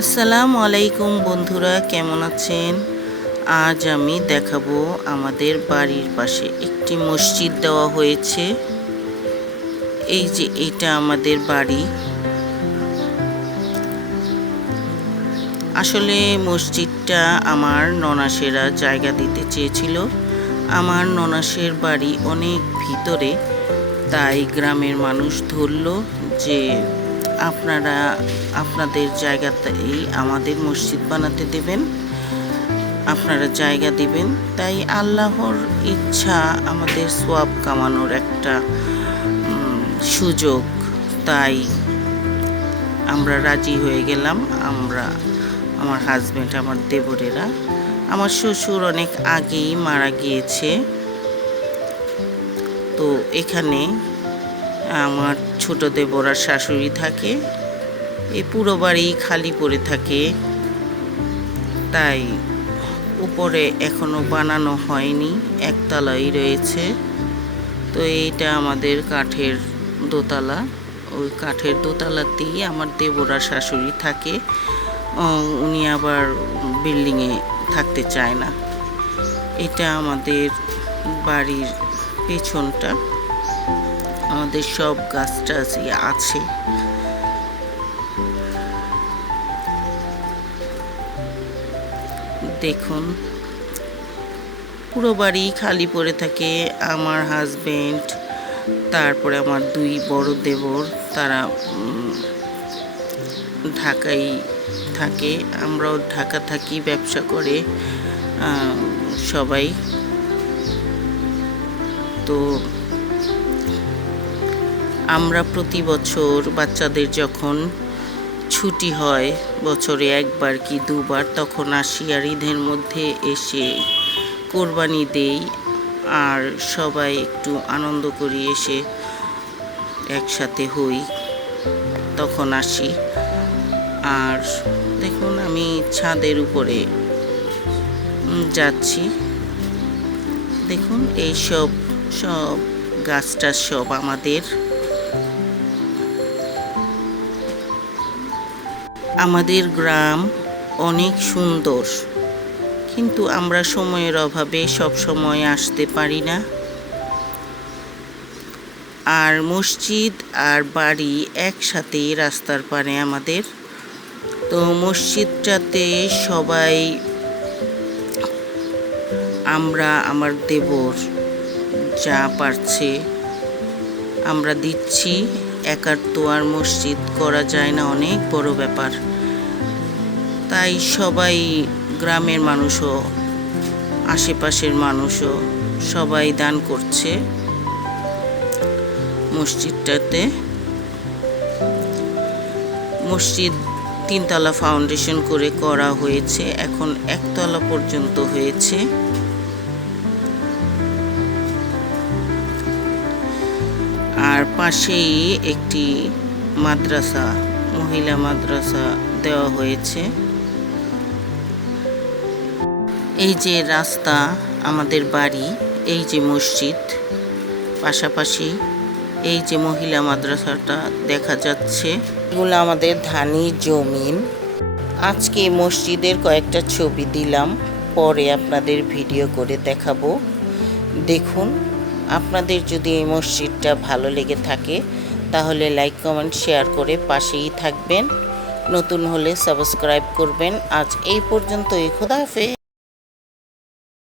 আসসালামু আলাইকুম বন্ধুরা, কেমন আছেন? আজ আমি দেখাবো আমাদের বাড়ির পাশে একটি মসজিদ দেওয়া হয়েছে। এই যে এটা আমাদের বাড়ি। আসলে মসজিদটা আমার ননাসেরা জায়গা দিতে চেয়েছিল। আমার ননাসের বাড়ি অনেক ভিতরে, তাই গ্রামের মানুষ ধরল যে আপনারা আপনাদের জায়গাতেই আমাদের মসজিদ বানাতে দেবেন। আপনারা জায়গা দিবেন। তাই আল্লাহর ইচ্ছা আমাদের সোয়াব কামানোর একটা সুযোগ। তাই আমরা রাজি হয়ে গেলাম। আমরা, আমার হাজব্যান্ড আমার দেবরেরা, আমার শ্বশুর অনেক আগেই মারা গিয়েছে। তো এখানে আমার ছোট দেবরার শাশুড়ি থাকে এই পুরো বাড়ি খালি পড়ে থাকে। তাই উপরে এখনও বানানো হয়নি একতলাই রয়েছে। তো এইটা আমাদের কাঠের দোতলা। ওই কাঠের দোতলাতেই আমার দেবরা শাশুড়ি থাকে। উনি আবার বিল্ডিংয়ে থাকতে চায় না। এটা আমাদের বাড়ির পেছনটা। আমাদের সব গাছ টাছই আছে। দেখুন, পুরো বাড়ি খালি পড়ে থাকে আমার হাজবেন্ড তারপরে আমার দুই বড় দেবর, তারা ঢাকায় থাকে। আমরাও ঢাকা থাকি, ব্যবসা করে সবাই। তো আমরা প্রতি বছর বাচ্চাদের যখন ছুটি হয়, বছরে একবার কি দুবার, তখন আসি আর ঈদের মধ্যে এসে কোরবানি দেই আর সবাই একটু আনন্দ করি এসে একসাথে হই, তখন আসি। আর দেখুন, আমি ছাদের উপরে যাচ্ছি। দেখুন এই সব সব গাছটা সব আমাদের। আমাদের গ্রাম অনেক সুন্দর, কিন্তু আমরা সময়ের অভাবে সব সময় আসতে পারি না। আর মসজিদ আর বাড়ি একসাথেই রাস্তার পারে আমাদের। তো মসজিদটাতে সবাই আমরা আমার দেবর যা পারছে আমরা দিচ্ছি। একার তো মসজিদ করা যায় না, অনেক বড় ব্যাপার। তাই সবাই গ্রামের মানুষও, আশেপাশের মানুষও সবাই দান করছে মসজিদটাতে। মসজিদ তিনতলা ফাউন্ডেশন করে করা হয়েছে, এখন একতলা পর্যন্ত হয়েছে। পাশেই একটি মাদ্রাসা, মহিলা মাদ্রাসা দেওয়া হয়েছে। এই যে রাস্তা আমাদের বাড়ি, এই যে মসজিদ, পাশাপাশি এই যে মহিলা মাদ্রাসাটা দেখা যাচ্ছে। এগুলো আমাদের ধানি জমিন। আজকে মসজিদের কয়েকটা ছবি দিলাম, পরে আপনাদের ভিডিও করে দেখাবো। দেখুন আপনাদের যদি এই মসজিদটা ভালো লেগে থাকে, তাহলে লাইক কমেন্ট শেয়ার করে পাশেই থাকবেন। নতুন হলে সাবস্ক্রাইব করবেন। আজ এই পর্যন্তই। খোদা হাফেজ।